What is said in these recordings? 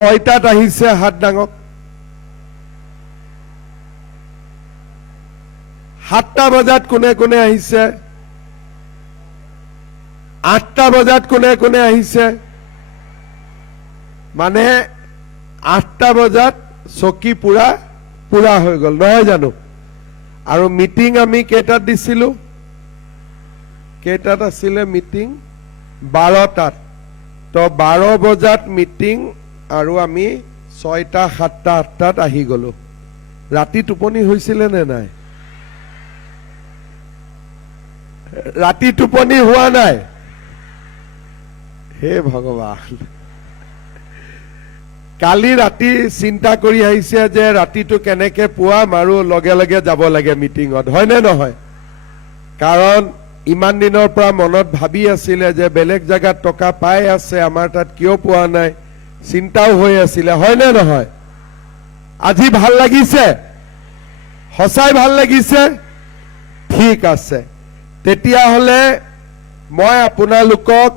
ছয়টাত আহিছে হাত ডাঙক। 7টা বজাত কোনে কোনে আহিছে? 8টা বজাত কোনে কোনে আহিছে? মানে 8টা বজাত চকী পুৰা পুৰা হৈ গ'ল, নহয় জানো? আৰু মিটিং আমি কেইটাত দিছিলো? কেইটাত আছিলে মিটিং? 12টাত। তো 12 বজাত মিটিং আৰু আমি 6টা 7টা 8টাত আহি গলো। ৰাতি টোপনি হৈছিলে নে নাই? ৰাতি টোপনি হোৱা নাই? হে ভগৱান, কালি ৰাতি চিন্তা কৰি আহিছে যে ৰাতিটো কেনেকে পুৱাম আৰু লগে লগে যাব লাগে মিটিঙত, হয়নে নহয়? কাৰণ ইমান দিনৰ পৰা মনত ভাবি আছিলে যে বেলেগ জায়গাত টকা পাই আছে, আমাৰ তাত কিয় পোৱা নাই, চিন্তাও হৈ আছিলে, হয়নে নহয়? আজি ভাল লাগিছে? সঁচাই ভাল লাগিছে? ঠিক আছে, তেতিয়াহ'লে মই আপোনালোকক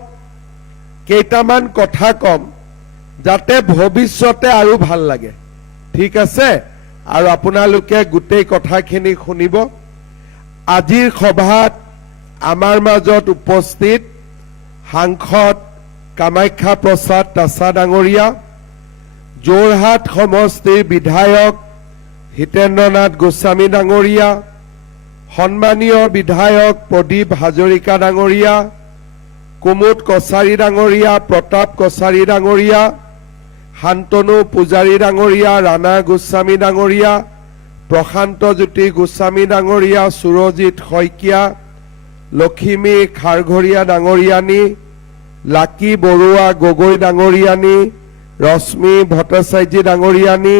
কেইটামান কথা কম যাতে ভৱিষ্যতে আৰু ভাল লাগে, ঠিক আছে? আৰু আপোনালোকে গোটেই কথাখিনি শুনিব। আজিৰ সভাত আমাৰ মাজত উপস্থিত সাংসদ কামাখ্যা প্ৰসাদ তাছা ডাঙৰীয়া, যোৰহাট সমষ্টিৰ বিধায়ক হিতেন্দ্ৰনাথ গোস্বামী ডাঙৰীয়া, সন্মানীয় বিধায়ক প্ৰদীপ হাজৰিকা ডাঙৰীয়া, কুমুদ কছাৰী ডাঙৰীয়া, প্ৰতাপ কছাৰী ডাঙৰীয়া, শান্তনু পূজাৰী ডাঙৰীয়া, ৰাণা গোস্বামী ডাঙৰীয়া, প্ৰশান্ত জ্যোতি গোস্বামী ডাঙৰীয়া, সুৰজিৎ শইকীয়া, লখিমী খাৰঘৰীয়া ডাঙৰীয়ানী, লাকী বৰুৱা গগৈ ডাঙৰীয়ানী, ৰশ্মি ভট্টাচাৰ্যী ডাঙৰীয়ানী,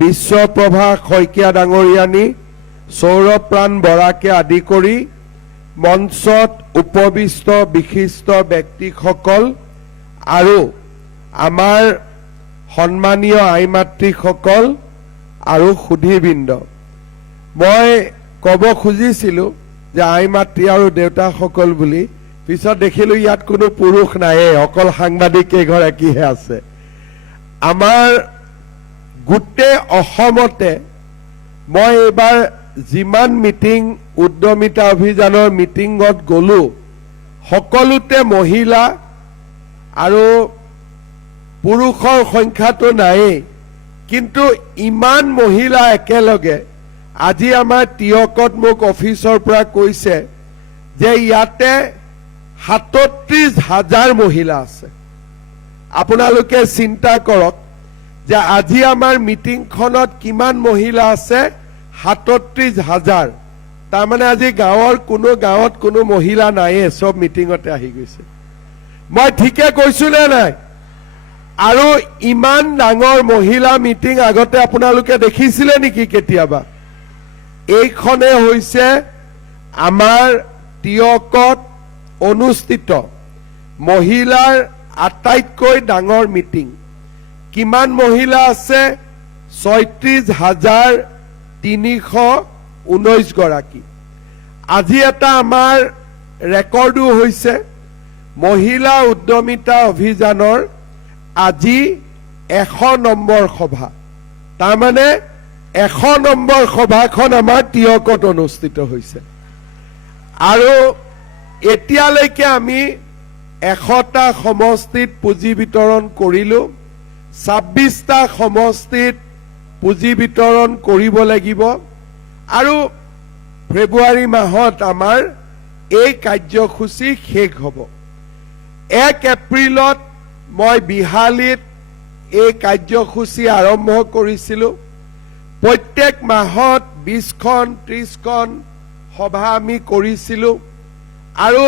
বিশ্বপ্ৰভা শইকীয়া ডাঙৰীয়ানী, সৌৰপ্ৰাণ বৰাকে আদি কৰি মঞ্চত উপবিষ্ট বিশিষ্ট ব্যক্তিসকল আৰু আমাৰ সন্মানীয় আইমাতৃসকল আৰু সুধীবৃন্দ, মই ক'ব খুজিছিলো যে আইমাতৃ আৰু দেউতাসকল বুলি, পিছত দেখিলো ইয়াত কোনো পুৰুষ নাইয়ে, অকল সাংবাদিক কেইগৰাকীহে আছে। আমাৰ গোটেই অসমতে মই এইবাৰ যিমান মিটিং উদ্যমিতা অভিযানৰ মিটিঙত গলো, সকলোতে মহিলা আৰু পুৰুষৰ সংখ্যাটো নায়েই, কিন্তু ইমান মহিলা একেলগে আজি আমাৰ টিয়কত মোক অফিচৰ পৰা কৈছে যে ইয়াতে 37,000 মহিলা আছে। আপোনালোকে চিন্তা কৰক যে আজি আমাৰ মিটিংখনত কিমান মহিলা আছে? 37,000। তাৰমানে আজি গাঁৱত কোনো মহিলা নাইয়ে, সব মিটিঙতে আহি গৈছে। মই ঠিকে কৈছো নে নাই? আৰু ইমান ডাঙৰ মহিলা মিটিং আগতে আপোনালোকে দেখিছিলে নেকি কেতিয়াবা? এইখনে হৈছে আমাৰ টিয়কত অনুষ্ঠিত মহিলাৰ আটাইতকৈ ডাঙৰ মিটিং। কিমান মহিলা আছে? 36,319 গৰাকী। আজি এটা আমাৰ ৰেকৰ্ডো হৈছে, মহিলা উদ্যমিতা অভিযানৰ আজি 100 নম্বৰ সভা। তাৰমানে 100 নম্বৰ সভাখন আমাৰ টিয়কত অনুষ্ঠিত হৈছে। আৰু এতিয়ালৈকে আমি 100টা সমষ্টিত পুঁজি বিতৰণ কৰিলো, 26টা সমষ্টিত পুঁজি বিতৰণ কৰিব লাগিব। আৰু ফেব্ৰুৱাৰী মাহত আমাৰ এই কাৰ্যসূচী শেষ হ'ব। 1 এপ্ৰিলত মই বিহালীত এই কাৰ্যসূচী আৰম্ভ কৰিছিলো। প্ৰত্যেক মাহত 20খন 30খন সভা আমি কৰিছিলো। আৰু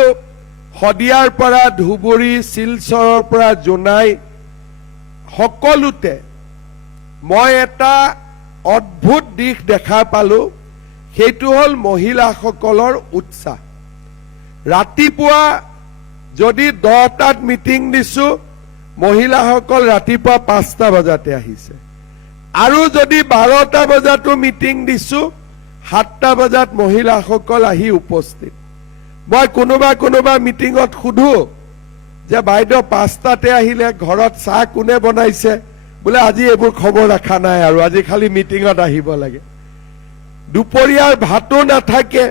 শদিয়াৰ পৰা ধুবুৰী, শিলচৰৰ পৰা জোনাই, সকলোতে মই এটা অদ্ভুত দিশ দেখা পালো, সেইটো হ'ল মহিলাসকলৰ উৎসাহ। ৰাতিপুৱা যদি 10টাত মিটিং দিছো, মহিলাসকল ৰাতিপুৱা 5টা বজাতে আহিছে। আৰু যদি 12টা বজাতো মিটিং দিছো, 7টা বজাত মহিলাসকল আহি উপস্থিত। মই কোনোবা মিটিঙত সুধো যে বাইদেউ 5টাতে আহিলে, ঘৰত চাহ কোনে বনাইছে? বোলে আজি এইবোৰ খবৰ ৰাখা নাই আৰু আজি খালি মিটিঙত আহিব লাগে। দুপৰীয়াৰ ভাতো নাথাকে।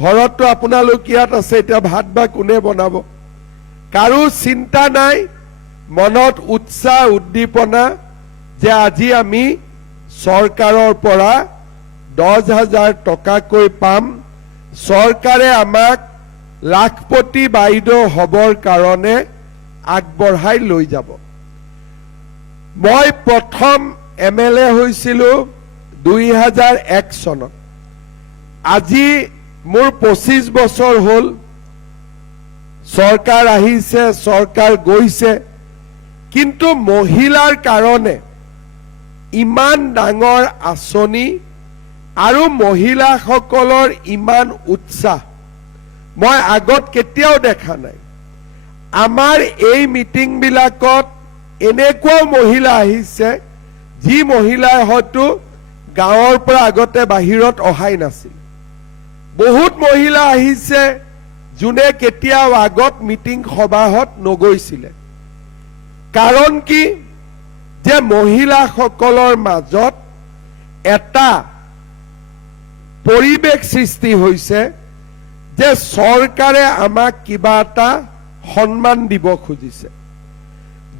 ঘৰততো আপোনালোক ইয়াত আছে, এতিয়া ভাত বা কোনে বনাব? কাৰো চিন্তা নাই, মনত উৎসাহ উদ্দীপনা যে আজি আমি চৰকাৰৰ পৰা 10,000 টকাকৈ পাম। চৰকাৰে আমাক লাখপতি বাইদেউ হবৰ কাৰণে আগবঢ়াই লৈ যাব। মই প্ৰথম MLA হৈছিলো 2001 চনত। আজি মোৰ 25 বছৰ হ'ল। চৰকাৰ আহিছে, চৰকাৰ গৈছে, কিন্তু মহিলাৰ কাৰণে ইমান ডাঙৰ আঁচনি আৰু মহিলাসকলৰ ইমান উৎসাহ মই আগত কেতিয়াও দেখা নাই। আমাৰ এই মিটিংবিলাকত এনেকুৱাও মহিলা আহিছে যি মহিলাই হয়তো গাঁৱৰ পৰা আগতে বাহিৰত অহাই নাছিল। বহুত মহিলা আহিছে যোনে কেতিয়াও আগত মিটিং সভাহত নগৈছিলে। কাৰণ কি? যে মহিলাসকলৰ মাজত এটা পৰিৱেশ সৃষ্টি হৈছে যে চৰকাৰে আমাক কিবা এটা সন্মান দিব খুজিছে।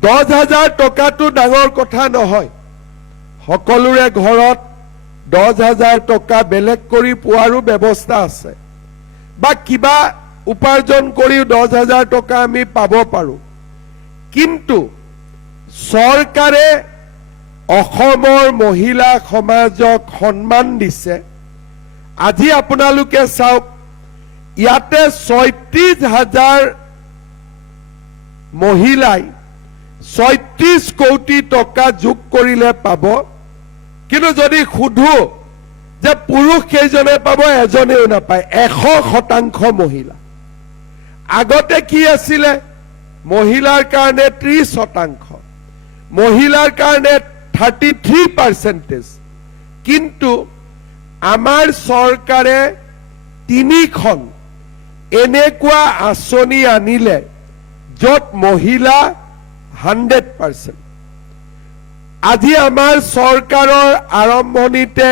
10,000 টকাটো ডাঙৰ কথা নহয়। সকলোৰে ঘৰত 10,000 টকা বেলেগ কৰি পোৱাৰো ব্যৱস্থা আছে, বা কিবা উপাৰ্জন কৰিও 10,000 টকা আমি পাব পাৰো। কিন্তু চৰকাৰে অসমৰ মহিলা সমাজক সন্মান দিছে। আজি আপোনালোকে চাওক, ইয়াতে 36,000 মহিলাই 36 কোটি টকা যোগ কৰিলে পাব। কিন্তু যদি সোধো যে পুৰুষ কেইজনে পাব, এজনেও নাপায়। 100% মহিলা। আগতে কি আছিলে? মহিলাৰ কাৰণে 30%, মহিলাৰ কাৰণে 33%। কিন্তু আমাৰ চৰকাৰে 3খন এনেকুৱা আঁচনি আনিলে য'ত মহিলা 100%। আজি আমাৰ চৰকাৰৰ আৰম্ভণিতে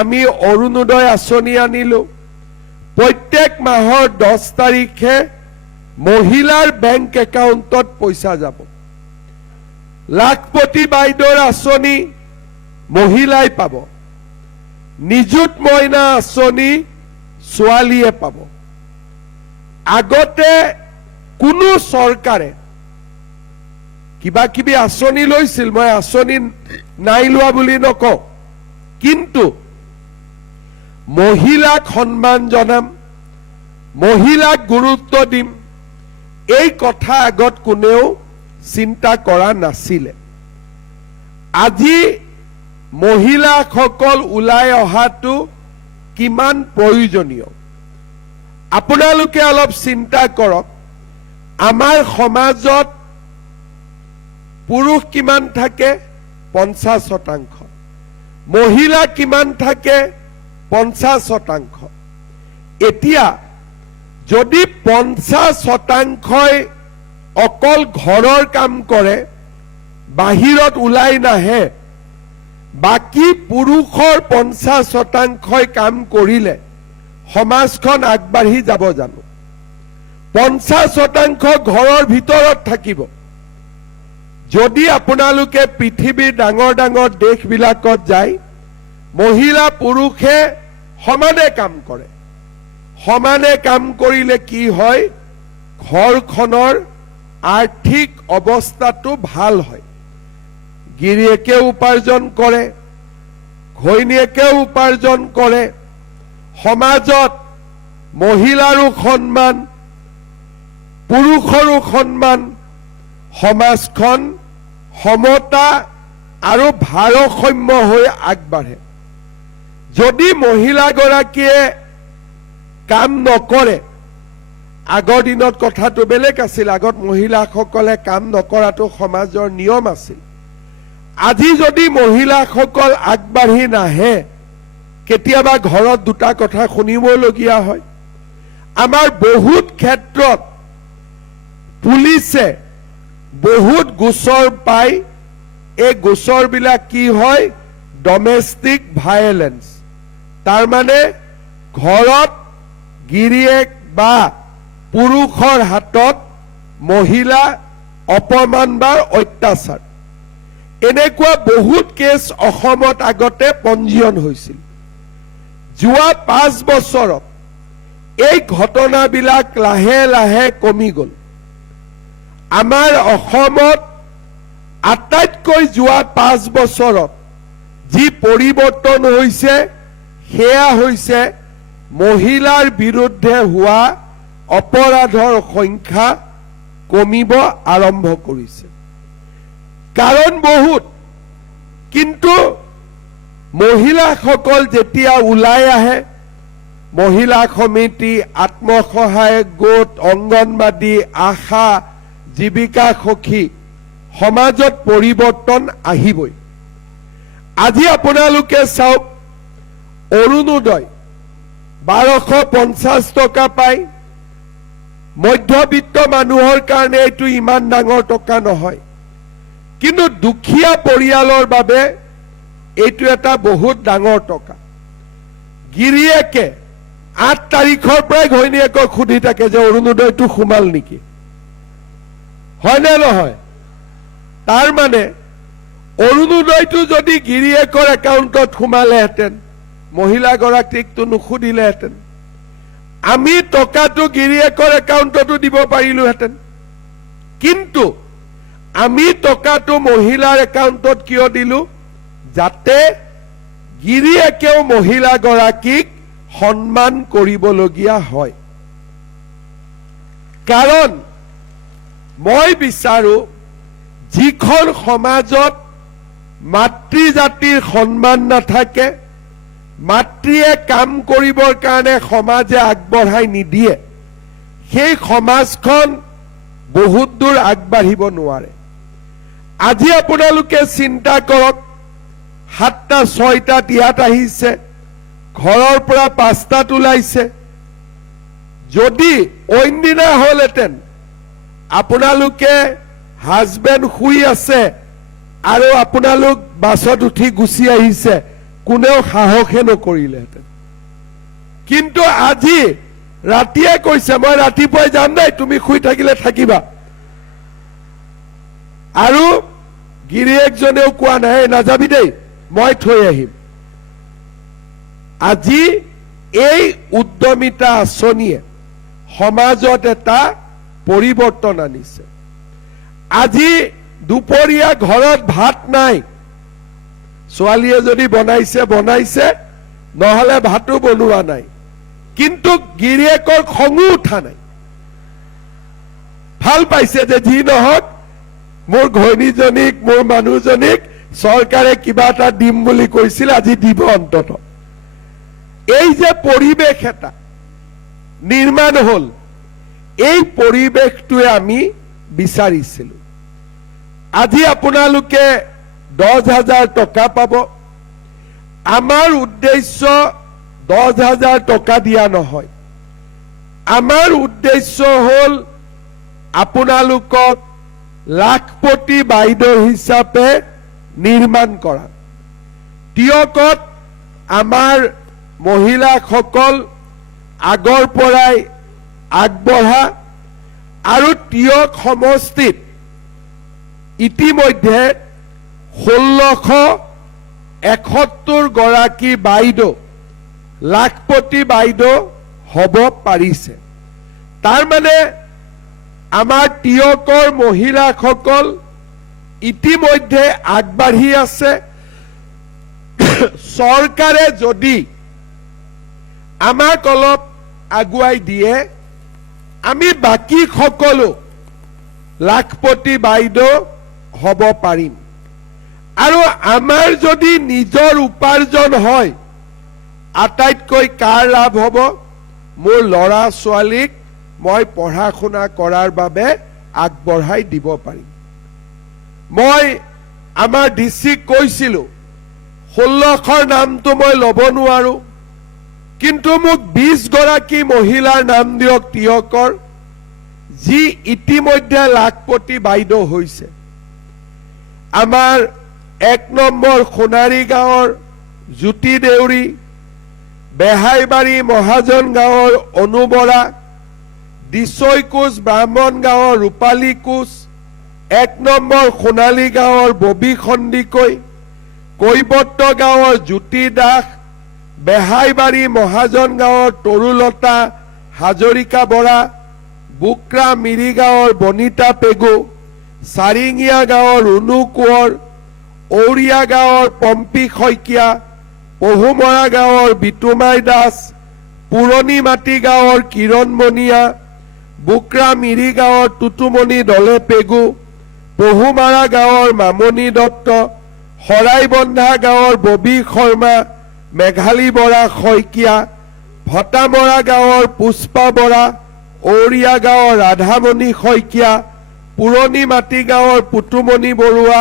আমি অৰুণোদয় আঁচনি আনিলো। প্ৰত্যেক মাহৰ 10 তাৰিখে মহিলাৰ বেংক একাউণ্টত পইচা যাব। লাখপতি বাইদেউৰ আঁচনি মহিলাই পাব। নিযুত মইনা আঁচনি ছোৱালীয়ে পাব। আগতে কোনো চৰকাৰে কিবা কিবি আঁচনি লৈছিল, মই আঁচনি নাই লোৱা বুলি নকওঁ, কিন্তু মহিলাক সন্মান জনাম, মহিলাক গুৰুত্ব দিম, এই কথা আগত কোনেও চিন্তা কৰা নাছিলে। আজি মহিলাসকল ওলাই অহাটো কিমান প্ৰয়োজনীয় আপোনালোকে অলপ চিন্তা কৰক। আমাৰ সমাজত পুৰুষ কিমান থাকে? 50%। মহিলা কিমান থাকে? 50%। এতিয়া যদি 50%ই অকল ঘৰৰ কাম কৰে, বাহিৰত ওলাই নাহে, বাকী পুৰুষৰ 50%ই কাম কৰিলে সমাজখন আগবাঢ়ি যাব জানো? 50% ঘৰৰ ভিতৰত থাকিব। যদি আপোনালোকে পৃথিৱীৰ ডাঙৰ ডাঙৰ দেশবিলাকত যায়, মহিলা পুৰুষে সমানে কাম কৰে। সমানে কাম কৰিলে কি হয়? ঘৰখনৰ আৰ্থিক অৱস্থাটো ভাল হয়। গিৰিয়েকেও উপাৰ্জন কৰে, ঘৈণীয়েকেও উপাৰ্জন কৰে। সমাজত মহিলাৰো সন্মান, পুৰুষৰো সন্মান, সমাজখন সমতা আৰু ভাৰসাম্য হৈ আগবাঢ়ে। যদি মহিলাগৰাকীয়ে কাম নকৰে, আগৰ দিনত কথাটো বেলেগ আছিল। আগত মহিলাসকলে কাম নকৰাটো সমাজৰ নিয়ম আছিল। আজি যদি মহিলাসকল আগবাঢ়ি নাহে, কেতিয়াবা ঘৰত দুটা কথা শুনিবলগীয়া হয়। আমাৰ বহুত ক্ষেত্ৰত পুলিচে বহুত গোচৰ পাই এই গোচৰবিলাক কি হয় ডমেষ্টিক ভায়োলেন্স তাৰ মানে ঘৰত গিৰিয়েক বা পুৰুষৰ হাতত মহিলা অপমান বা অত্যাচাৰ এনেকুৱা বহুত কেছ অসমত আগতে পঞ্জীয়ন হৈছিল যোৱা 5 বছৰত এই ঘটনাবিলাক লাহে লাহে কমি গ'ল আমাৰ অসমত আটাইতকৈ যোৱা 5 বছৰত যি পৰিৱৰ্তন হৈছে সেয়া হৈছে মহিলাৰ বিৰুদ্ধে হোৱা অপৰাধৰ সংখ্যা কমিব আৰম্ভ কৰিছে কাৰণ বহুত কিন্তু মহিলাসকল যেতিয়া ওলাই আহে মহিলা সমিতি আত্মসহায়ক গোট অংগনবাদী আশা জীৱিকা সখী সমাজত পৰিৱৰ্তন আহিবই আজি আপোনালোকে চাওক অৰুণোদয় 1250 টকা পায় মধ্যবিত্ত মানুহৰ কাৰণে এইটো ইমান ডাঙৰ টকা নহয় কিন্তু দুখীয়া পৰিয়ালৰ বাবে এইটো এটা বহুত ডাঙৰ টকা গিৰিয়েকে 8 তাৰিখৰ পৰাই ঘৈণীয়েকক সুধি থাকে যে অৰুণোদয়টো সোমাল নেকি হয় নে নহয় তাৰ মানে অৰুণোদয়টো যদি গিৰিয়েকৰ একাউণ্টত সোমালেহেঁতেন মহিলাগৰাকীকটো নুসুধিলেহেঁতেন আমি টকাটো গিৰিয়েকৰ একাউণ্টতো দিব পাৰিলোহেঁতেন কিন্তু আমি টকাটো মহিলাৰ একাউণ্টত কিয় দিলো যাতে গিৰিয়েকেও মহিলাগৰাকীক সন্মান কৰিবলগীয়া হয় কাৰণ মই বিচাৰো যিখন সমাজত মাতৃজাতিৰ সন্মান নাথাকে মাতৃয়ে কাম কৰিবৰ কাৰণে সমাজে আগবঢ়াই নিদিয়ে সেই সমাজখন বহুত দূৰ আগবাঢ়িব নোৱাৰে আজি আপোনালোকে চিন্তা কৰক 7টা 6টাত ইয়াত আহিছে ঘৰৰ পৰা 5টাত ওলাইছে যদি অইনদিনা হ'লহেঁতেন আপোনালোকে হাজবেণ্ড শুই আছে আৰু আপোনালোক বাছত উঠি গুচি আহিছে কোনেও সাহসে নকৰিলেহেঁতেন কিন্তু আজি ৰাতিয়ে কৈছে মই ৰাতিপুৱাই যাম দেই তুমি শুই থাকিলে থাকিবা আৰু গিৰিয়েকজনেও কোৱা নাই নাযাবি দেই মই থৈ আহিম আজি এই উদ্যমিতা আঁচনিয়ে সমাজত এটা পৰিৱৰ্তন আনিছে আজি দুপৰীয়া ঘৰত ভাত নাই ছোৱালীয়ে যদি বনাইছে নহলে ভাতো বনোৱা নাই কিন্তু গিৰিয়েকৰ খঙো উঠা নাই ভাল পাইছে যে যি নহওক মোৰ ঘৈণীজনীক মোৰ মানুহজনীক চৰকাৰে কিবা এটা দিম বুলি কৈছিল আজি দিব অন্তত এই যে পৰিৱেশ এটা নিৰ্মাণ হল এই পৰিৱেশটোৱে আমি বিচাৰিছিলো আজি আপোনালোকে 10,000 টকা পাব আমাৰ উদ্দেশ্য 10,000 টকা দিয়া নহয় আমাৰ উদ্দেশ্য হল আপোনালোকক লাখপতি বাইদেউ হিচাপে নিৰ্মাণ কৰা টিয়কত আমাৰ মহিলাসকল আগৰ পৰাই আগবঢ়া আৰু টিয়ক সমষ্টিত ইতিমধ্যে 1671 গৰাকী বাইদেউ লাখপতি বাইদেউ হ'ব পাৰিছে তাৰ মানে আমাৰ টিয়কৰ মহিলাসকল ইতিমধ্যে আগবাঢ়ি আছে চৰকাৰে যদি আমাক অলপ আগুৱাই দিয়ে আমি বাকি সকলো লাখপতি বাইদেউ হ'ব পাৰিম আৰু আমাৰ যদি নিজৰ উপাৰ্জন হয় আটাইতকৈ কাৰ লাভ হ'ব মোৰ ল'ৰা ছোৱালীক মই পঢ়া শুনা কৰাৰ বাবে আগবঢ়াই দিব পাৰিম মই আমাৰ ডিচিক কৈছিলো 16ৰ নামটো মই ল'ব নোৱাৰো কিন্তু মোক 20 গৰাকী মহিলাৰ নাম দিয়ক টিয়কৰ যি ইতিমধ্যে লাখপতি বাইদেউ হৈছে আমাৰ 1 নম্বৰ সোণাৰী গাঁৱৰ জ্যোতি দেউৰী, বেহাইবাৰী মহাজন গাঁৱৰ অনু বৰা, দিছৈ কোচ ব্ৰাহ্মণ গাঁৱৰ ৰূপালী কোচ, 1 নম্বৰ সোণালী গাঁৱৰ ববী খণ্ডিকৈ, কৈবত্য গাঁৱৰ জ্যোতি দাস, বেহাইবাৰী মহাজন গাঁৱৰ তৰুলতা হাজৰিকা বৰা, বুকৰা মিৰি গাঁৱৰ বনিতা পেগু, চাৰিঙীয়া গাঁৱৰ ৰুণু কোঁৱৰ, ঔৰিয়া গাঁৱৰ পম্পী শইকীয়া, পহুমৰা গাঁৱৰ বিতুমাই দাস, পুৰণি মাটি গাঁৱৰ কিৰণ মণিয়া, বুকৰা মিৰি গাঁৱৰ টুটুমণি দলে পেগু, পহুমাৰা গাঁৱৰ মামণি দত্ত, শৰাইবন্ধা গাঁৱৰ ববী শৰ্মা, মেঘালী বৰা শইকীয়া, ভটামৰা গাঁৱৰ পুষ্পা বৰা, ঔৰিয়া গাঁৱৰ ৰাধামণি শইকীয়া, পুৰণি মাটি গাঁৱৰ পুতুমণি বৰুৱা,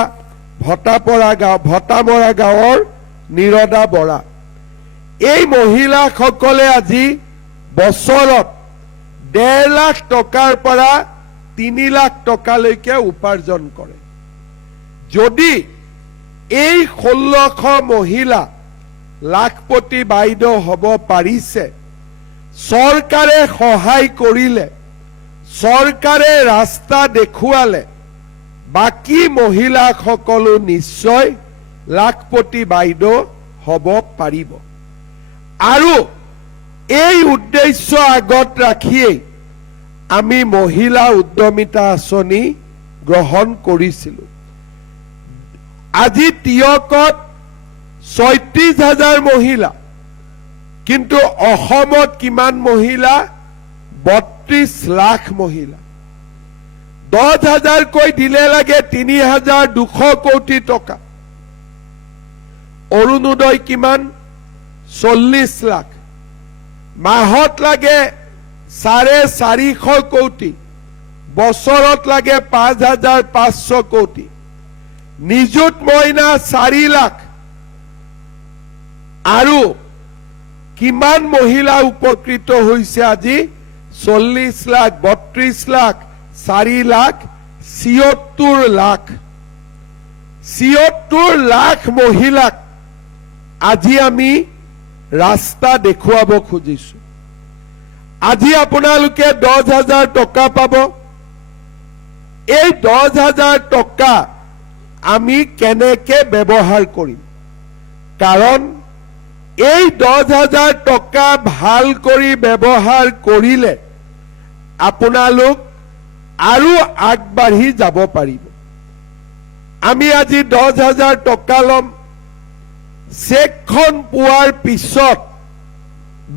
ভটামৰা গাঁৱৰ নিৰদা বৰা। এই মহিলাসকলে আজি বছৰত 1.5 লাখ টকাৰ পৰা 3 লাখ টকালৈকে উপাৰ্জন কৰে। যদি এই 1600 মহিলা লাখপতি বাইদেউ হ'ব পাৰিছে, চৰকাৰে সহায় কৰিলে, চৰকাৰে ৰাস্তা দেখুৱালে, বাকী মহিলাসকলো নিশ্চয় লাখপতি বাইদেউ হ'ব পাৰিব। আৰু এই উদ্দেশ্য আগত ৰাখিয়েই আমি মহিলা উদ্যমিতা আঁচনি গ্ৰহণ কৰিছিলোঁ। আজি টিয়কত 36,000 মহিলা, কিন্তু অসমত কিমান মহিলা? 32 লাখ মহিলা। 10,000 কৈ দিলে লাগে 3,200 কোটি টকা। অৰুণোদয় কিমান? 40 লাখ। মাহত লাগে 450 কোটি, বছৰত লাগে 5,500 কোটি। নিযুত মইনা 4 লাখ। আৰু কিমান মহিলা উপকৃত হৈছে আজি? 40 লাখ, 32 লাখ, 4 লাখ, 76 লাখ। 76 লাখ মহিলাক আজি আমি ৰাস্তা দেখুৱাব খুজিছো। আজি আপোনালোকে 10,000 টকা পাব। এই 10,000 টকা আমি কেনেকে ব্যৱহাৰ কৰিম? কাৰণ এই 10,000 টকা ভাল কৰি ব্যৱহাৰ কৰিলে আপোনালোক আৰু আগবাঢ়ি যাব পাৰিব। আমি আজি 10,000 টকা ল'ম, চেকখন পোৱাৰ পিছত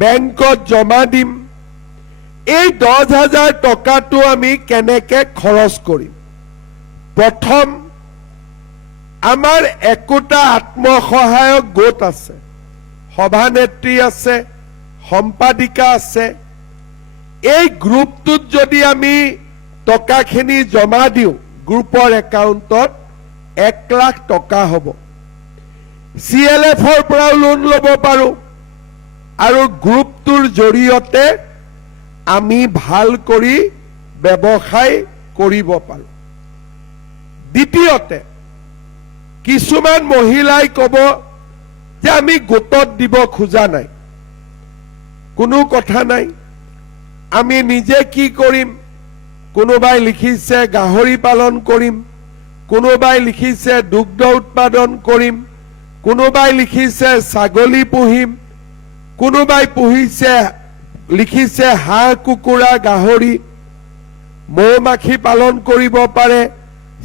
বেংকত জমা দিম। এই 10,000 টকাটো আমি কেনেকে খৰচ কৰিম? প্ৰথম, আমাৰ একোটা আত্মসহায়ক গোট আছে, সভানেত্ৰী আছে, সম্পাদিকা আছে। এই গ্ৰুপটোত যদি আমি টকাখিনি জমা দিওঁ, গ্ৰুপৰ একাউণ্টত 1 লাখ টকা হ'ব। CLFৰ পৰাও লোন ল'ব পাৰোঁ আৰু গ্ৰুপটোৰ জৰিয়তে আমি ভাল কৰি ব্যৱসায় কৰিব পাৰোঁ। দ্বিতীয়তে, কিছুমান মহিলাই ক'ব যে আমি গোটত দিব খোজা নাই। কোনো কথা নাই, আমি নিজে কি কৰিম? কোনোবাই লিখিছে গাহৰি পালন কৰিম, কোনোবাই লিখিছে দুগ্ধ উৎপাদন কৰিম, কোনোবাই লিখিছে ছাগলী পুহিম, কোনোবাই লিখিছে হাঁহ কুকুৰা গাহৰি, মৌ-মাখি পালন কৰিব পাৰে,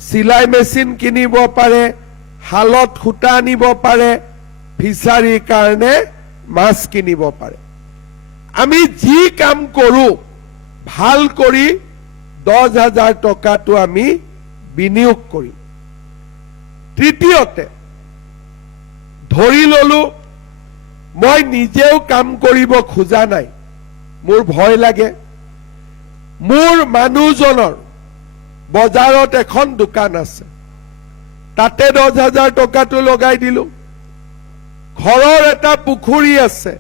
চিলাই মেচিন কিনিব পাৰে, শালত সূতা আনিব পাৰে, ফিচাৰীৰ কাৰণে মাছ কিনিব পাৰে। আমি যি কাম কৰোঁ ভাল কৰি 10,000 টকাটো আমি বিনিয়োগ কৰিম। তৃতীয়তে, ধৰি ললো মই নিজেও কাম কৰিব খোজা নাই, মোৰ ভয় লাগে। মোৰ মানুহজনৰ বজাৰত এখন দোকান আছে, তাতে 10,000 টকাটো লগাই দিলো। ঘৰৰ এটা পুখুৰী আছে,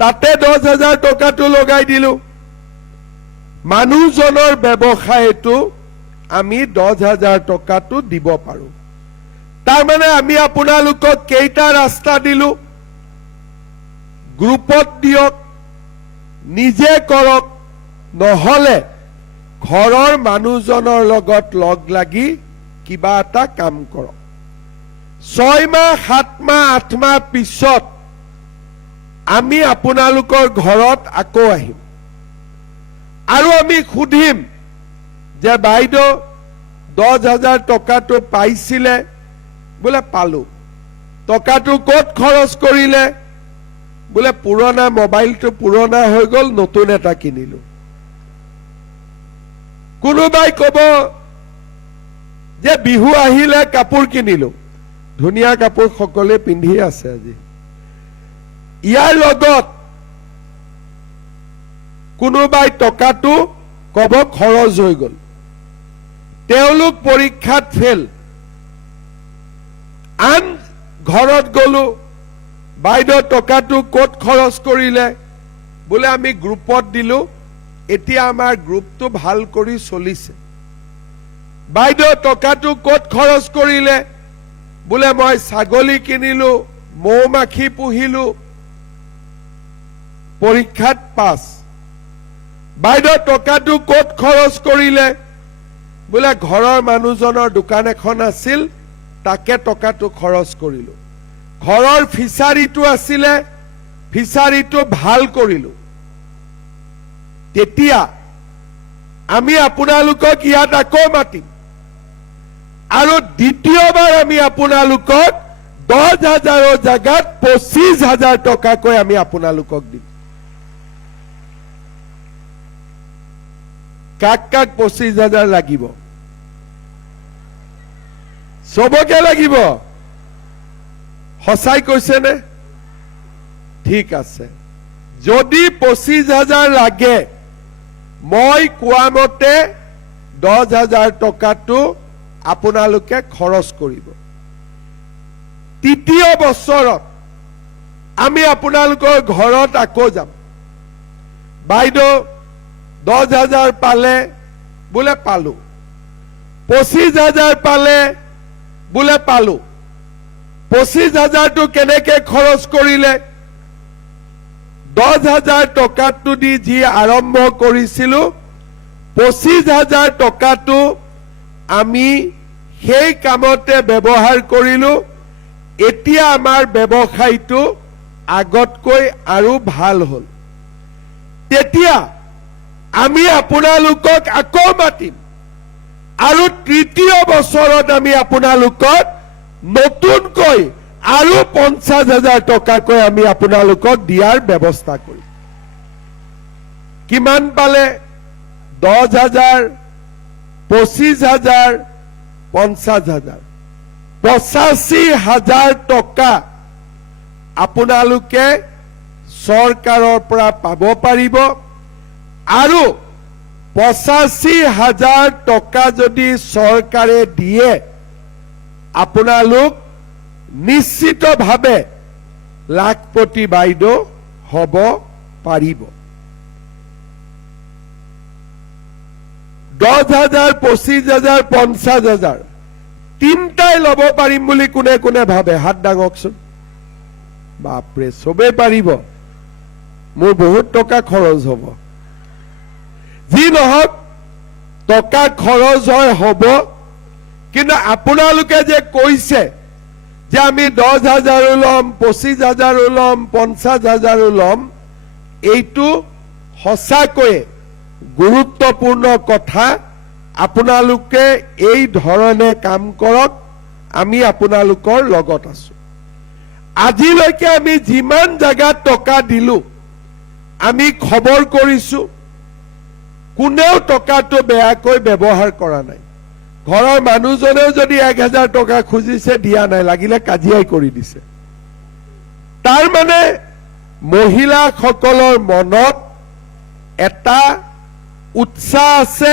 তাতে 10,000 টকাটো লগাই দিলো। মানুহজনৰ ব্যৱসায়টো আমি 10,000 টকাটো দিব পাৰো। তাৰমানে আমি আপোনালোকক কেইটা ৰাস্তা দিলো, গ্ৰুপত দিয়ক, নিজে কৰক, নহলে ঘৰৰ মানুহজনৰ লগত লগ লাগি কিবা এটা কাম কৰক। 6 মাহ 7 মাহ 8 মাহ পিছত আমি আপোনালোকৰ ঘৰত আকৌ আহিম আৰু আমি সুধিম যে বাইদেউ 10,000 টকাটো পাইছিলে, বোলে পালো। টকাটো ক'ত খৰচ কৰিলে? বোলে পুৰণা মোবাইলটো পুৰণা হৈ গ'ল, নতুন এটা কিনিলো। কোনোবাই ক'ব যে বিহু আহিলে কাপোৰ কিনিলো। ধুনীয়া কাপোৰ সকলোৱে পিন্ধি আছে আজি। ইয়াৰ লগত কোনোবাই টকাটো ক'ব খৰচ হৈ গ'ল। তেওঁলোক পৰীক্ষাত ফেল। আন ঘৰত গ'লো, বাইদেউ টকাটো ক'ত খৰচ কৰিলে? বোলে আমি গ্ৰুপত দিলো, এতিয়া আমাৰ গ্ৰুপটো ভাল কৰি চলিছে। বাইদেউ টকাটো ক'ত খৰচ কৰিলে? বোলে মই ছাগলী কিনিলো, মৌ মাখি পুহিলো, পৰীক্ষাত পাছ। বাইদেউ টকাটো ক'ত খৰচ কৰিলে? বোলে ঘৰৰ মানুহজনৰ দোকান এখন আছিল, তাকে টকাটো খৰচ কৰিলো। ঘৰৰ ফিচাৰীটো আছিলে, ফিচাৰীটো ভাল কৰিলো। তেতিয়া আমি আপোনালোকক ইয়াত আকৌ মাতিম আৰু দ্বিতীয়বাৰ আমি আপোনালোকক 10,000ৰ জাগাত 25,000 টকাকৈ আমি আপোনালোকক দিম। কাক কাক 25,000 লাগিব? চবকে লাগিব? সঁচাই কৈছেনে? ঠিক আছে। যদি 25,000 লাগে, মই কোৱা মতে 10,000 টকাটো আপোনালোকে খৰচ কৰিব। তৃতীয় বছৰত আমি আপোনালোকৰ ঘৰত আকৌ যাম। বাইদেউ 10,000 পালে? বোলে পালো। 25,000 পালে? বোলে পালো। 25,000টো কেনেকে খৰচ কৰিলে? 10,000 টকাটো দি যি আৰম্ভ কৰিছিলো, 25,000 টকাটো আমি সেই কামতে ব্যৱহাৰ কৰিলো। এতিয়া আমাৰ ব্যৱসায়টো আগতকৈ আৰু ভাল হ'ল। তেতিয়া আমি আপোনালোকক আকৌ মাতিম আৰু তৃতীয় বছৰত আমি আপোনালোকক নতুনকৈ আৰু 50,000 টকাকৈ আমি আপোনালোকক দিয়াৰ ব্যৱস্থা কৰিম। কিমান পালে? 10,000, 25,000, 50,000, 85,000 টকা আপোনালোকে চৰকাৰৰ পৰা পাব পাৰিব। আৰু 85,000 টকা যদি চৰকাৰে দিয়ে, আপোনালোক নিশ্চিতভাৱে লাখপতি বাইদেউ হ'ব পাৰিব। 10,000, 25,000, 50,000 তিনটাই ল'ব পাৰিম বুলি কোনে কোনে ভাবে? হাত দাঙকচোন। বাপৰে, চবেই পাৰিব? মোৰ বহুত টকা খৰচ হ'ব। যি নহওক, টকা খৰচ হয় হ'ব, কিন্তু আপোনালোকে যে কৈছে যে আমি 10,000 ল'ম, 25,000 ল'ম, 50,000 ল'ম, এইটো সঁচাকৈয়ে গুৰুত্বপূৰ্ণ কথা। আপোনালোকে এই ধৰণে কাম কৰক, আমি আপোনালোকৰ লগত আছো। আজিলৈকে আমি যিমান জাগাত টকা দিলো, আমি খবৰ কৰিছো, কোনেও টকাটো বেয়াকৈ ব্যৱহাৰ কৰা নাই। ঘৰৰ মানুহজনেও যদি 1,000 টকা খুজিছে, দিয়া নাই, লাগিলে কাজিয়াই কৰি দিছে। তাৰ মানে মহিলাসকলৰ মনত এটা উৎসাহ আছে।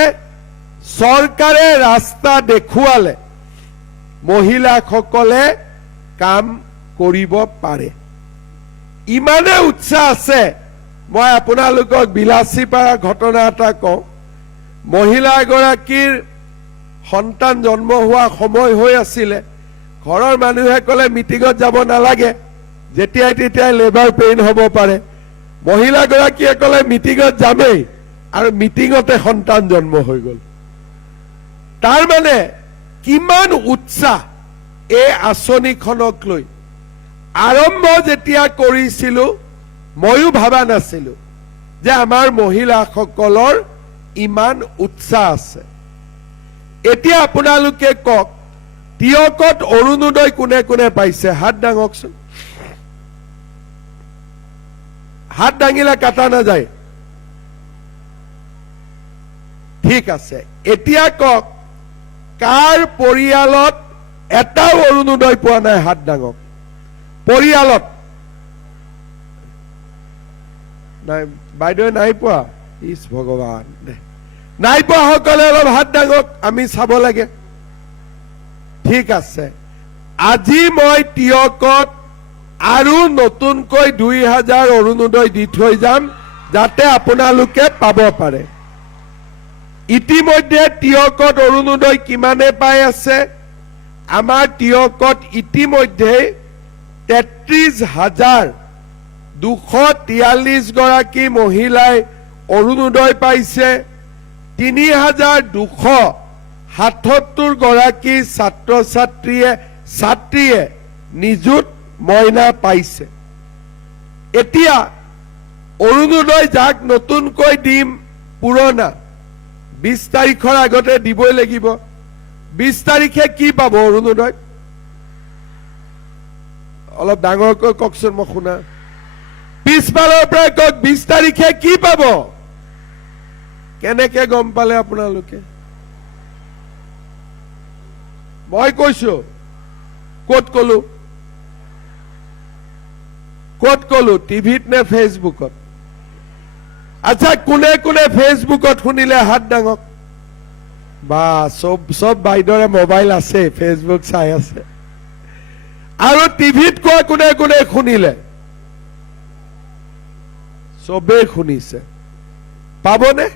চৰকাৰে ৰাস্তা দেখুৱালে মহিলাসকলে কাম কৰিব পাৰে, ইমানে উৎসাহ আছে। মই আপোনালোকক বিলাসীপাৰা ঘটনা এটা কওঁ। মহিলা এগৰাকীৰ সন্তান জন্ম হোৱা সময় হৈ আছিলে। ঘৰৰ মানুহে ক'লে মিটিঙত যাব নালাগে, যেতিয়াই তেতিয়াই লেবাৰ পেইন হ'ব পাৰে। মহিলাগৰাকীয়ে ক'লে মিটিঙত যামেই, আৰু মিটিঙতে সন্তান জন্ম হৈ গ'ল। তাৰ মানে কিমান উৎসাহ এই আঁচনিখনক লৈ। আৰম্ভ যেতিয়া কৰিছিলো ময়ো ভাবা নাছিলো যে আমাৰ মহিলাসকলৰ ইমান উৎসাহ আছে। এতিয়া আপোনালোকে কওক, টিয়কত অৰুণোদয় কোনে কোনে পাইছে? হাত দাঙকচোন। হাত দাঙিলে কাটা নাযায়। ঠিক আছে, এতিয়া কওক, কাৰ পৰিয়ালত এটাও অৰুণোদয় পোৱা নাই? হাত দাঙক। পৰিয়ালত নাই, বাইদেউ নাই পোৱা? ইছ ভগৱান, নাই পোৱা সকলে অলপ হাত দাঙক, আমি চাব লাগে। ঠিক আছে, আজি মই টিয়কত আৰু নতুনকৈ 2000 অৰুণোদয় দি থৈ যাম, যাতে আপোনালোকে পাব পাৰে। ইতিমধ্যে টিয়কত অৰুণোদয় কিমানে পাই আছে? আমাৰ টিয়কত ইতিমধ্যে 33,243 গৰাকী মহিলাই অৰুণোদয় পাইছে। 3,277 গৰাকী ছাত্ৰ ছাত্ৰীয়ে নিযুত মইনা পাইছে। এতিয়া অৰুণোদয় যাক নতুনকৈ দিম, পুৰণা 20 তাৰিখৰ আগতে দিবই লাগিব। 20 তাৰিখে কি পাব অৰুণোদয়? অলপ ডাঙৰকৈ কওকচোন, মই শুনা। পিছফালৰ পৰা কওক, 20 তাৰিখে কি পাব? কেনেকে গম পালে আপোনালোকে? মই কৈছো, ক'ত কলো? ক'ত কলো? টিভিত নে ফেচবুকত? আচ্ছা, কোনে কোনে ফেচবুকত শুনিলে হাত দাঙক। বা চব বাইদেউৰে মোবাইল আছে, ফেচবুক চাই আছে। আৰু টিভিত কোৱা কোনে কোনে শুনিলে? চবেই শুনিছে। পাবনে?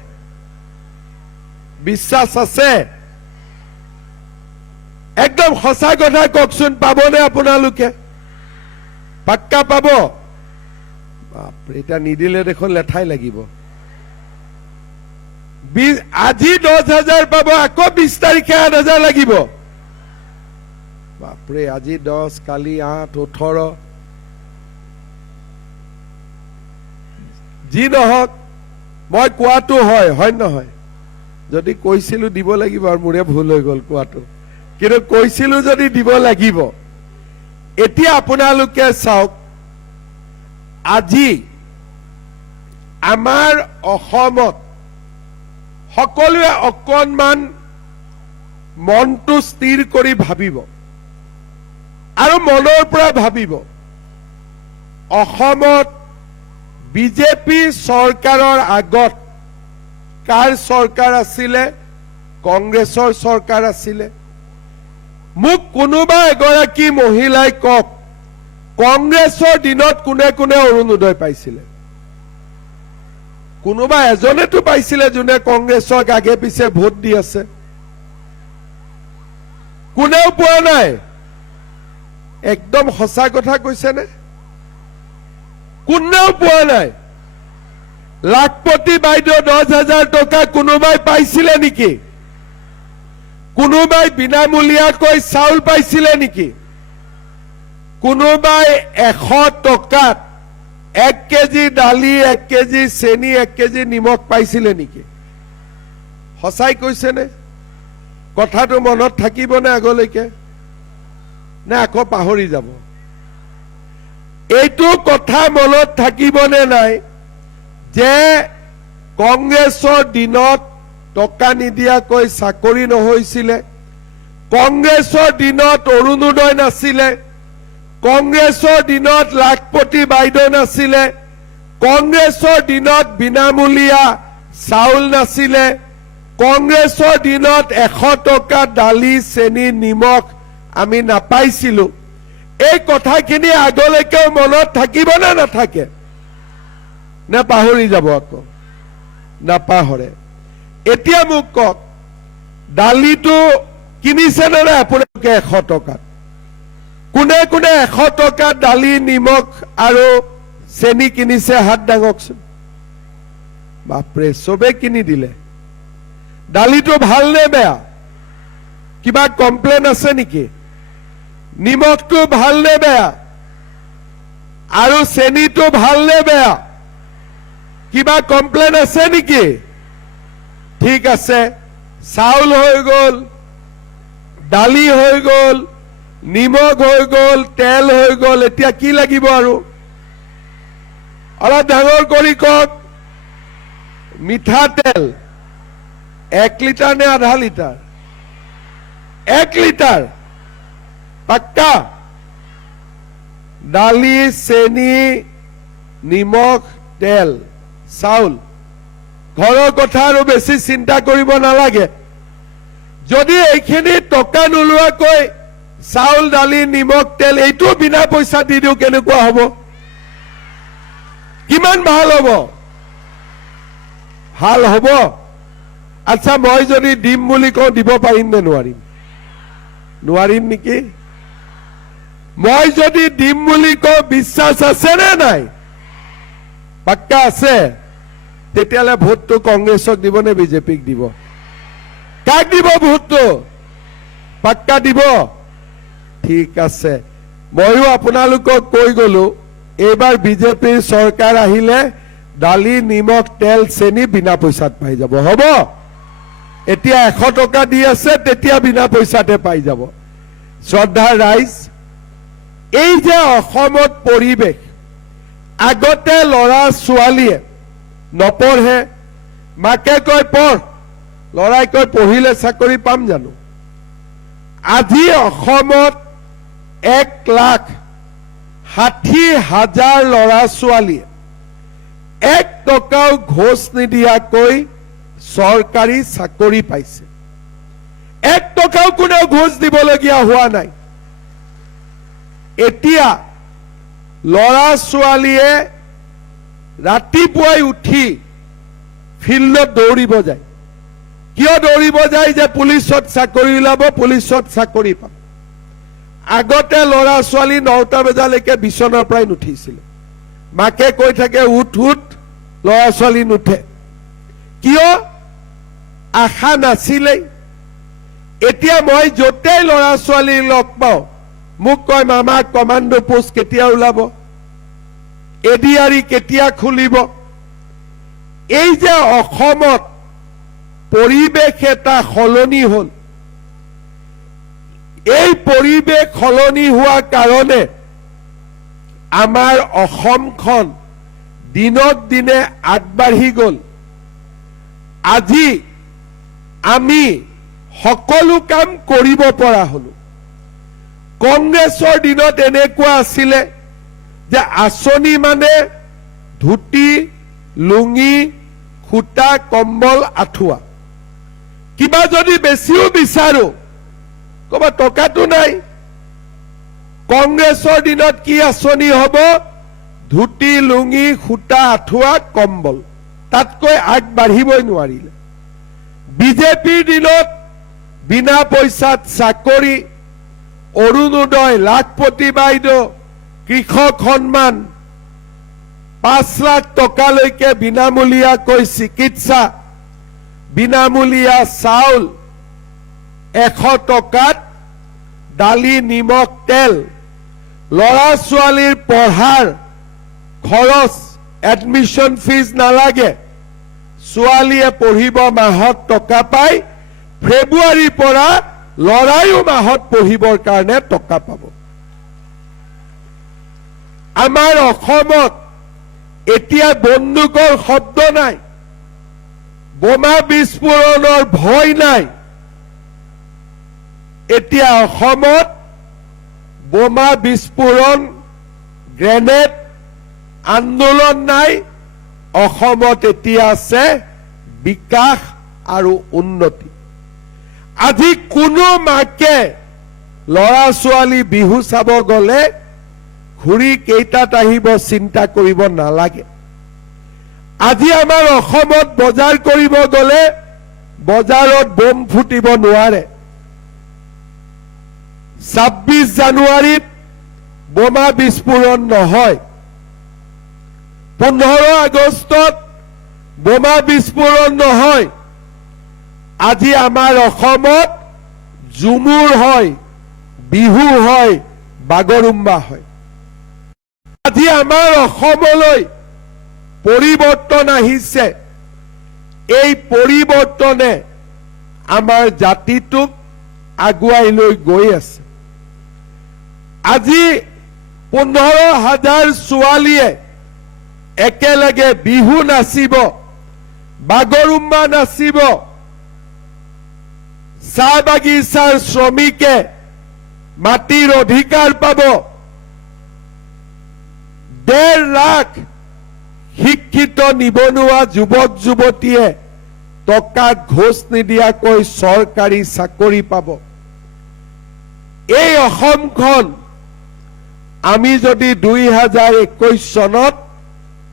বিশ্বাস আছে? একদম সঁচা কথা কওকচোন, পাবনে আপোনালোকে? পাক্কা পাব? বাপৰে, এতিয়া নিদিলে দেখোন লেঠাই লাগিব। আজি 10,000 পাব, আকৌ 20 তাৰিখে 8,000 লাগিব। বাপৰে, আজি 10, কালি 8, 18। যি নহওক, মই কোৱাটো হয় নহয়? যদি কৈছিলো দিব লাগিব, আৰু মোৰে ভুল হৈ গল কোৱাটো, কিন্তু কৈছিলো যদি দিব লাগিব। এতিয়া আপোনালোকে চাওক, আজি আমাৰ অসমত সকলোৱে অকণমান মনটো স্থিৰ কৰি ভাবিব, আৰু মনৰ পৰা ভাবিব, অসমত বিজেপি চৰকাৰৰ আগত কাৰ চৰকাৰ আছিলে? কংগ্ৰেছৰ চৰকাৰ আছিলে। মোক কোনোবা এগৰাকী মহিলাই কওক, কংগ্ৰেছৰ দিনত কোনে কোনে অৰুণোদয় পাইছিলে? কোনোবা এজনেতো পাইছিলে, যোনে কংগ্ৰেছক আগে পিছে ভোট দি আছে। কোনেও পোৱা নাই। একদম সঁচা কথা কৈছেনে? কোনেও পোৱা নাই। লাখপতি বাইদেউ 10,000 টকা কোনোবাই পাইছিলে নেকি? কোনোবাই বিনামূলীয়াকৈ চাউল পাইছিলে নেকি? কোনোবাই 100 টকাত 1 কেজি দালি, 1 কেজি চেনি, 1 কেজি নিমখ পাইছিলে নেকি? সঁচাই কৈছেনে? কথাটো মনত থাকিবনে আগলৈকে, নে আকৌ পাহৰি যাব? এইটো কথা মনত থাকিবনে নাই যে কংগ্ৰেছৰ দিনত টকা নিদিয়াকৈ চাকৰি নহৈছিলে, কংগ্ৰেছৰ দিনত অৰুণোদয় নাছিলে, কংগ্ৰেছৰ দিনত লাখপতি বাইদেউ নাছিলে, কংগ্ৰেছৰ দিনত বিনামূলীয়া চাউল নাছিলে, কংগ্ৰেছৰ দিনত 100 টকা দালি, চেনি, নিমখ আমি নাপাইছিলো। এই কথাখিনি আগলৈকেও মনত থাকিব নে নাথাকে? নে পাহৰি যাব আকৌ? নাপাহৰে। এতিয়া মোক কওক, দালিটো কিনিছে নে নাই আপোনালোকে 100 টকাত? কোনে কোনে 100 টকা দালি নিমখ আৰু চেনি কিনিছে হাত দাঙকচোন বাপৰে সবে কিনি দিলে দালিটো ভাল নে বেয়া কিবা কমপ্লেইন আছে নেকি নিমখটো ভাল নে বেয়া আৰু চেনিটো ভাল নে বেয়া কিবা কমপ্লেইন আছে নেকি ঠিক আছে চাউল হৈ গল দালি হৈ গল নিমখ হৈ গল তেল হৈ গল এতিয়া কি লাগিব আৰু অলপ ডাঙৰ কৰি কওক মিঠাতেল 1 লিটাৰ নে আধা লিটাৰ 1 লিটাৰ পাক্কা দালি চেনি নিমখ তেল চাউল ঘৰৰ কথা আৰু বেছি চিন্তা কৰিব নালাগে যদি এইখিনি টকা নোলোৱাকৈ চাউল দালি নিমখ তেল এইটো বিনা পইচা দি দিও কেনেকুৱা হ'ব কিমান ভাল হ'ব ভাল হ'ব আচ্ছা মই যদি দিম বুলি কওঁ দিব পাৰিম নে নোৱাৰিম নোৱাৰিম নেকি মই যদি দিম বুলি কওঁ বিশ্বাস আছে নে নাই পাক্কা আছে তেতিয়ালে ভোটটো কংগ্ৰেছক দিব নে বিজেপিক দিব কাক দিব ভোটটো পাক্কা দিব ঠিক আছে ময়ো আপোনালোকক কৈ গলো এইবাৰ বিজেপিৰ চৰকাৰ আহিলে দালি নিমখ তেল চেনি বিনা পইচাত পাই যাব হ'ব এতিয়া 100 টকা দি আছে তেতিয়া বিনা পইচাতে পাই যাব শ্ৰদ্ধাৰ ৰাইজ এই যে অসমত পৰিবেশ আগতে লৰা ছোৱালীয়ে নপঢ়ে মাকে কয় পঢ় লৰাই কয় পঢ়িলে চাকৰি পাম জানো আজি অসমত 1,60,000 লৰা ছোৱালীয়ে 1 টকাও ঘোষ নিদিয়াকৈ চৰকাৰী চাকৰি পাইছে 1 টকাও কোনেও ঘোষ দিবলগীয়া হোৱা নাই এতিয়া লৰা ছোৱালীয়ে ৰাতিপুৱাই উঠি ফিল্ডত দৌৰিব যায় কিয় দৌৰিব যায় যে পুলিচত চাকৰি ওলাব পুলিচত চাকৰি পাম আগতে লৰা ছোৱালী 9টা বজালৈকে বিছনাৰ পৰাই নুঠিছিল মাকে কৈ থাকে উঠ উঠ লৰা ছোৱালী নুঠে কিয় আশা নাছিলেই এতিয়া মই যতেই লৰা ছোৱালী লগ পাওঁ মোক কয় মামা কমান্ডো পোষ্ট কেতিয়া ওলাব এডিআৰি কেতিয়া খুলিব এই যে অসমত পৰিবেশ এটা সলনি হল এই পৰিবেশ সলনি হোৱা কাৰণে আমাৰ অসমখন দিনক দিনে আগবাঢ়ি গল আজি আমি সকলো কাম কৰিব পৰা হলো কংগ্ৰেছৰ দিনত এনেকুৱা আছিলে যে আঁচনি মানে ধুতি লুঙি খুটা কম্বল আঠুৱা কিবা যদি বেছিও বিচাৰো কবা টকাটো নাই কংগ্ৰেছৰ দিনত কি আঁচনি হ'ব ধুতি লুঙি খুটা আঠুৱা কম্বল তাতকৈ আগবাঢ়িবই নোৱাৰিলে বিজেপিৰ দিনত বিনা পইচাত চাকৰি অৰুণোদয় লাখপতি বাইদেউ কৃষক সন্মান 5 লাখ টকালৈকে বিনামূলীয়াকৈ চিকিৎসা বিনামূলীয়া চাউল 100 টকাত দালি নিমখ তেল লৰা ছোৱালীৰ পঢ়াৰ খৰচ এডমিশন ফিজ নালাগে ছোৱালীয়ে পঢ়িব মাহত টকা পায় ফেব্ৰুৱাৰীৰ পৰা লৰায়ো মাহত পঢ়িবৰ কাৰণে টকা পাব আমাৰ অসমত এতিয়া বন্দুকৰ শব্দ নাই বোমা বিস্ফোৰণৰ ভয় নাই এতিয়া অসমত বোমা বিস্ফোৰণ গ্ৰেনেড আন্দোলন নাই অসমত এতিয়া আছে বিকাশ আৰু উন্নতি আজি কোনো মাকে লৰা ছোৱালী বিহু চাব গলে ঘুৰি কেইটাত আহিব চিন্তা কৰিব নালাগে আজি আমাৰ অসমত বজাৰ কৰিব গলে বজাৰত বোম ফুটিব নোৱাৰে 26 জানুৱাৰীত বোমা বিস্ফোৰণ নহয়। 15 আগষ্টত বোমা বিস্ফোৰণ নহয়। আজি আমাৰ অসমত ঝুমুৰ হয়, বিহু হয়, বাগৰুম্বা হয়। আজি আমাৰ অসমলৈ পৰিৱৰ্তন আহিছে। এই পৰিৱৰ্তনে আমাৰ জাতিটোক আগুৱাই লৈ গৈ আছে। আজি 15,000 ছোৱালীয়ে একেলগে বিহু নাচিব, বাগৰুম্বা নাচিব। চাহ বাগিচাৰ শ্ৰমিকে মাটিৰ অধিকাৰ পাব। 1.5 লাখ শিক্ষিত নিবনুৱা যুৱক যুৱতীয়ে টকা ঘোষ নিদিয়াকৈ চৰকাৰী চাকৰি পাব। এই অসমখন আমি যদি 2021 চনত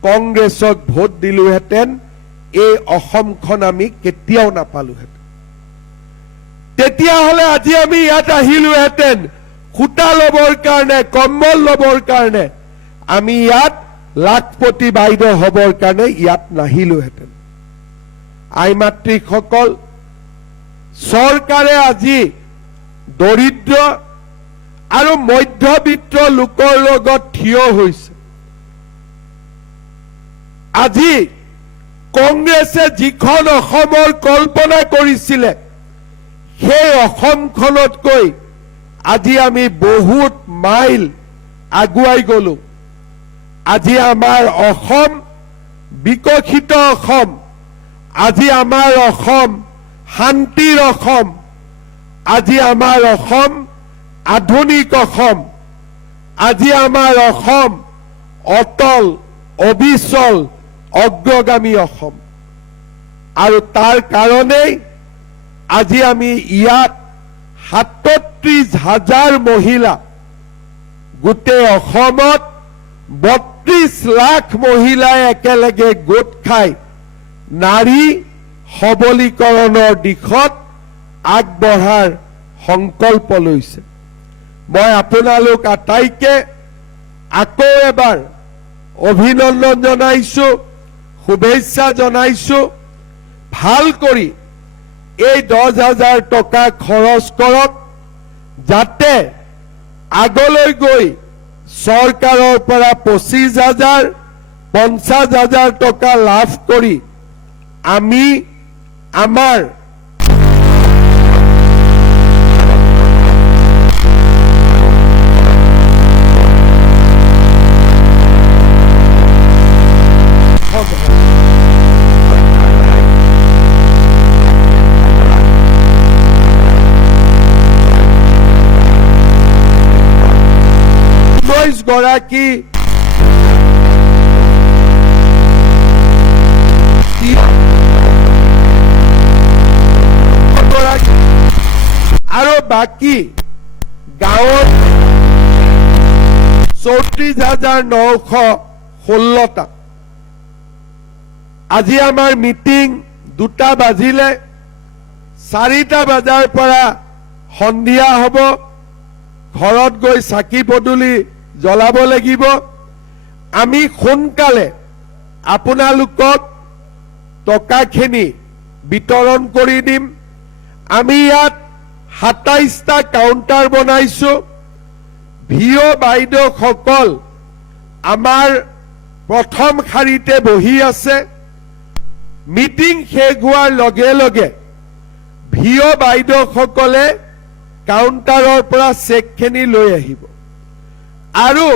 কংগ্ৰেছক ভোট দিলোহেঁতেন, এই অসমখন আমি কেতিয়াও নাপালোহেঁতেন। তেতিয়াহ'লে আজি আমি ইয়াত আহিলোহেঁতেন সূতা ল'বৰ কাৰণে, কম্বল ল'বৰ কাৰণে। আমি ইয়াত লাখপতি বাইদেউ হ'বৰ কাৰণে ইয়াত নাহিলোহেঁতেন। আই মাতৃসকল, চৰকাৰে আজি দৰিদ্ৰ আৰু মধ্যবিত্ত লোকৰ লগত থিয় হৈছে। আজি কংগ্ৰেছে যিখন অসমৰ কল্পনা কৰিছিলে, সেই অসমখনতকৈ আজি আমি বহুত মাইল আগুৱাই গলো। আজি আমাৰ অসম বিকশিত অসম। আজি আমাৰ অসম শান্তিৰ অসম। আজি আমাৰ অসম আধুনিক অসম। আজি আমাৰ অসম অটল, অবিচল, অগ্ৰগামী অসম। আৰু তাৰ কাৰণেই আজি আমি ইয়াত 37,000 মহিলা, গোটেই অসমত 32 লাখ মহিলাই একেলগে গোট খাই নাৰী সবলীকৰণৰ দিশত আগবঢ়াৰ সংকল্প লৈছে। মই আপোনালোক আটাইকে আকৌ এবাৰ অভিনন্দন জনাইছো, শুভেচ্ছা জনাইছো। ভাল কৰি এই 10,000 টকা খৰচ কৰক, যাতে আগলৈ গৈ চৰকাৰৰ পৰা 25,000, 50,000 টকা লাভ কৰি আমি আমাৰ গৰাকী আৰু বাকী গাঁৱত 34,916টা। আজি আমাৰ মিটিং 2টা বাজিলে, 4টা বজাৰ পৰা সন্ধিয়া হ'ব। ঘৰত গৈ চাকি পদূলি জ্বলাব লাগিব। আমি সোনকালে আপোনালোকক টকাখিনি বিতৰণ কৰি দিম। আমি ইয়াত 27টা কাউণ্টাৰ বনাইছো। ভিঅ বাইদেউসকল আমাৰ প্ৰথম শাৰীতে বহি আছে। মিটিং শেষ হোৱাৰ লগে লগে ভিঅ বাইদেউসকলে কাউণ্টাৰৰ পৰা চেকখিনি লৈ আহিব আৰু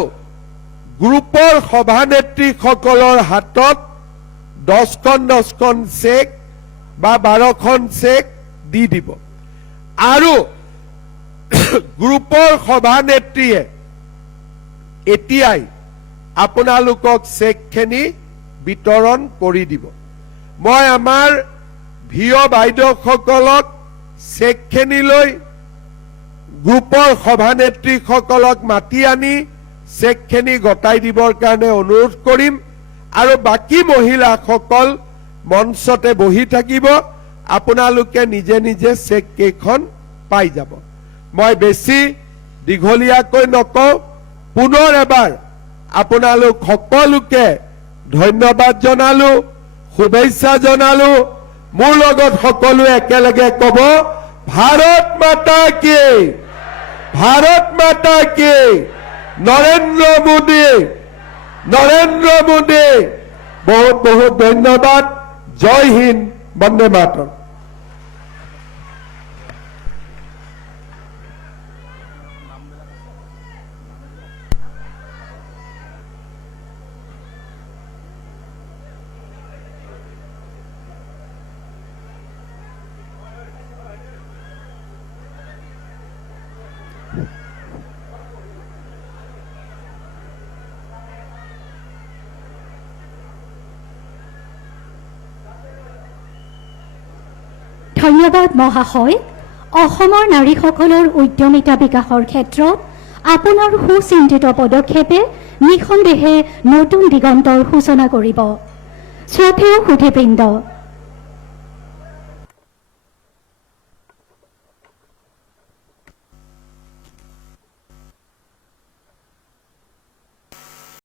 গ্ৰুপৰ সভানেত্ৰীসকলৰ হাতত 10খন চেক বা 12খন চেক দি দিব আৰু গ্ৰুপৰ সভানেত্ৰীয়ে এতিয়াই আপোনালোকক চেকখিনি বিতৰণ কৰি দিব। মই আমাৰ ভিঅ বাইদেউসকলক চেকখিনি লৈ গ্ৰুপৰ সভানেত্ৰীসকলক মাতি আনি চেকখিনি গতাই দিবৰ কাৰণে অনুৰোধ কৰিম আৰু বাকী মহিলাসকল মঞ্চতে বহি থাকিব। আপোনালোকে নিজে নিজে চেক কেইখন পাই যাব। মই বেছি দীঘলীয়াকৈ নকওঁ, পুনৰ এবাৰ আপোনালোক সকলোকে ধন্যবাদ জনালো, শুভেচ্ছা জনালো। মোৰ লগত সকলোৱে একেলগে ক'ব, ভাৰত মাতা কি, ভাৰত মাতা কি, নৰেন্দ্ৰ মোদী, নৰেন্দ্ৰ মোদী। বহুত বহুত ধন্যবাদ। জয় হিন্দ, বন্দে মাতৰম। ধন্যবাদ মহাশয়। অসমৰ নাৰীসকলৰ উদ্যমিতা বিকাশৰ ক্ষেত্ৰত আপোনাৰ সুচিন্তিত পদক্ষেপে নিঃসন্দেহে নতুন দিগন্তৰ সূচনা কৰিব। শ্ৰদ্ধেয় সুধীবৃন্দ,